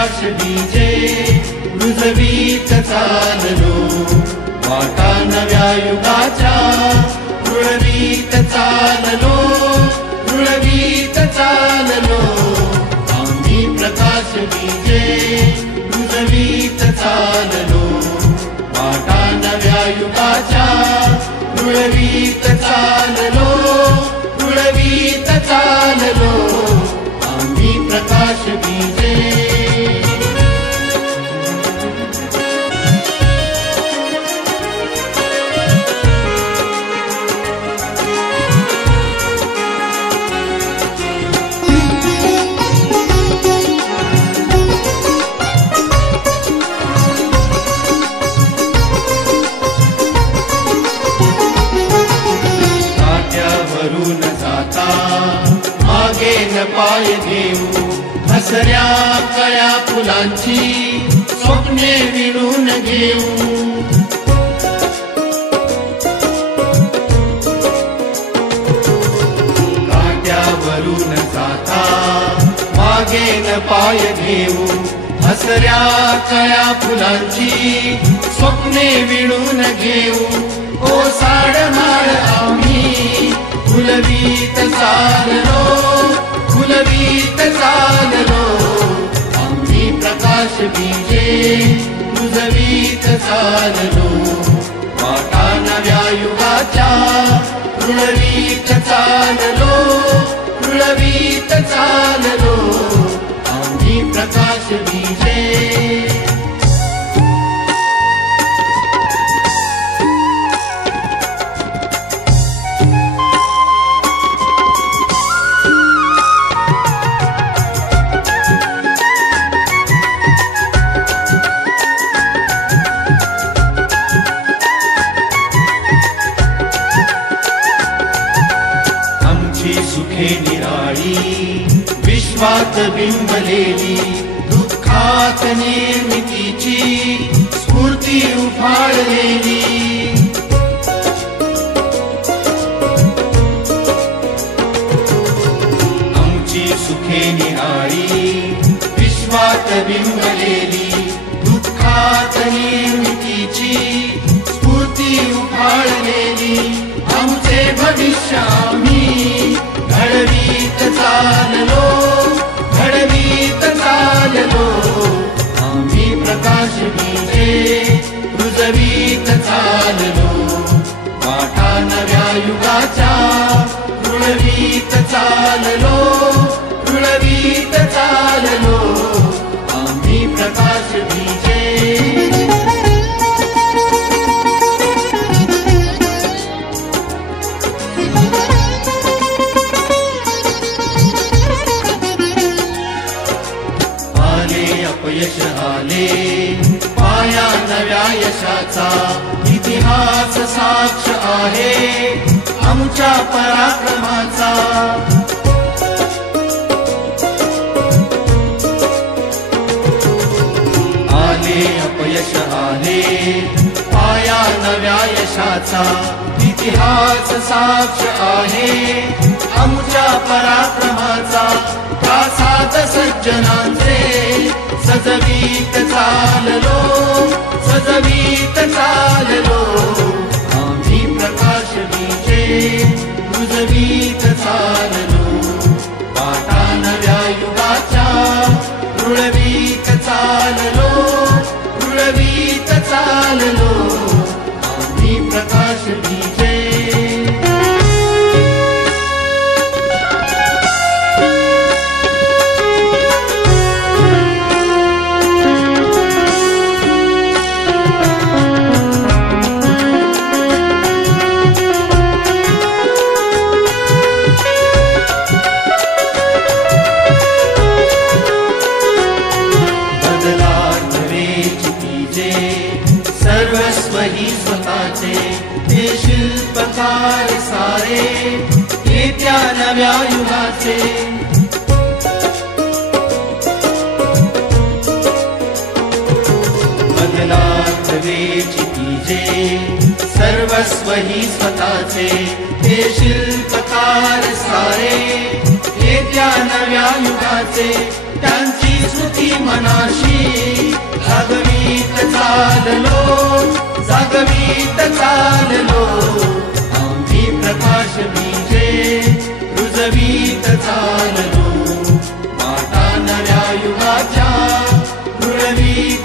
प्रकाश बीजे रुजवीत चाललो, वाटा नव्या युगाच्या रुळवीत चाललो, रुळवीत चाललो. आम्ही प्रकाश बीजे रुजवीत चाललो, वाटा नव्या युगाच्या रुळवीत चाललो, रुळवीत चाललो. आम्ही प्रकाश बीजे. काट्यावरून जाता मागे न पाय घेऊ, हसऱ्या कळ्या फुलांची स्वप्ने विणून घेऊ. काट्यावरून जाता मागे न पाय घेऊ, हसऱ्या कळ्या फुलांची स्वप्ने विणून घेऊ. ओसाड माळ आम्ही फुलवीत चाललो, फुलवीत चाललो. आम्ही प्रकाश बीजे रुजवीत चाललो, वाटा नव्या युगाच्या रुळवीत चाललो, रुळवीत चाललो. आम्ही प्रकाश बीजे. सुखे निराळी विश्वात बिंबलेली, दुःखात निर्मितीची स्फूर्ती उफाळलेली. आमची सुखे निराळी विश्वात बिंबलेली, दुःखात निर्मितीची स्फूर्ती उफाळलेली. आमचे भविष्य आम्ही घडवीत चाललो, घडवीत चाललो. आम्ही प्रकाश बीजे रुजवीत चाललो, वाटा नव्या युगाच्या रुळवीत चाललो, रुळवीत चाललो. आम्ही प्रकाश बीजे. अपयश आले पाया नव्या यशाचा, इतिहास साक्ष आहे आमच्या पराक्रमाचा. आले अपयश आले पाया नव्या यशाचा, इतिहास साक्ष आहे आमच्या पराक्रमाचा. प्रासाद सज्जनांचे सजवीत चाललो, सजवीत चाललो. आम्ही प्रकाश बीजे रुजवीत चाललो, वाटा नव्या युगाच्या रुळवीत चाललो, रुळवीत चाललो. आम्ही प्रकाश बीजे. सर्वस्व ही स्वतःचे हे शिल्पकार सारे, येत्या नव्या युगाचे. बदलात वेची तीजे सर्वस्व ही स्वतःचे हे शिल्पकार सारे, येत्या नव्या युगाचे. त्यांची स्तुती मनाशी जागवीत चाललो, जागवीत चाललो. आम्ही प्रकाश बीजे रुजवीत चाललो, वाटा नव्या युगाच्या रुळवीत